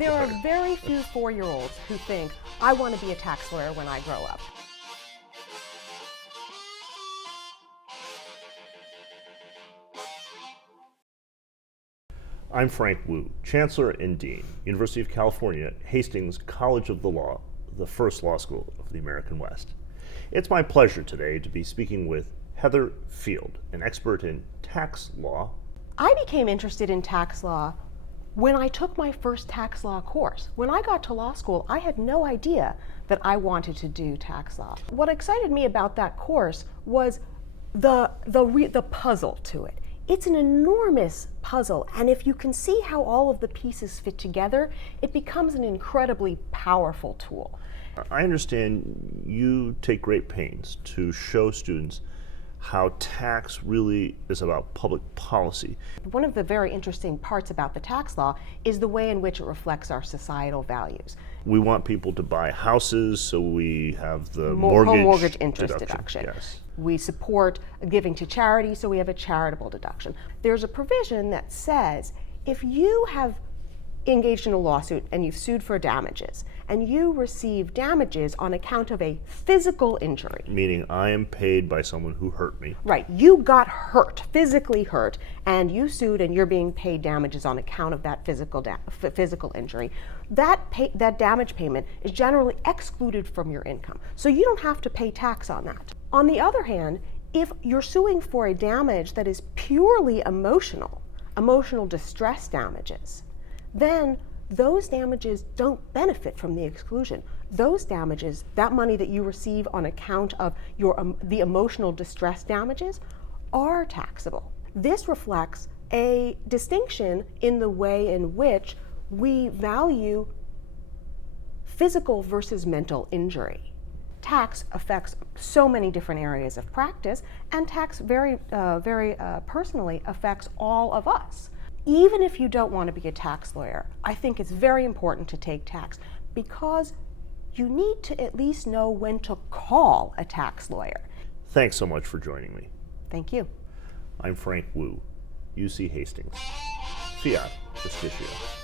There are very few 4-year-olds who think, I want to be a tax lawyer when I grow up. I'm Frank Wu, Chancellor and Dean, University of California, Hastings College of the Law, the first law school of the American West. It's my pleasure today to be speaking with Heather Field, an expert in tax law. I became interested in tax law when I took my first tax law course. When I got to law school, I had no idea that I wanted to do tax law. What excited me about that course was the puzzle to it. It's an enormous puzzle, and if you can see how all of the pieces fit together, it becomes an incredibly powerful tool. I understand you take great pains to show students how tax really is about public policy. One of the very interesting parts about the tax law is the way in which it reflects our societal values. We want people to buy houses, so we have the home mortgage interest deduction. Yes. We support giving to charity, so we have a charitable deduction. There's a provision that says if you have engaged in a lawsuit and you've sued for damages, and you receive damages on account of a physical injury. Meaning I am paid by someone who hurt me. Right, you got hurt, physically hurt, and you sued and you're being paid damages on account of that physical injury. That damage payment is generally excluded from your income, so you don't have to pay tax on that. On the other hand, if you're suing for a damage that is purely emotional distress damages, then those damages don't benefit from the exclusion. Those damages, that money that you receive on account of the emotional distress damages, are taxable. This reflects a distinction in the way in which we value physical versus mental injury. Tax affects so many different areas of practice, and tax very personally affects all of us. Even if you don't want to be a tax lawyer, I think it's very important to take tax because you need to at least know when to call a tax lawyer. Thanks so much for joining me. Thank you. I'm Frank Wu, UC Hastings. Fiat Justitia.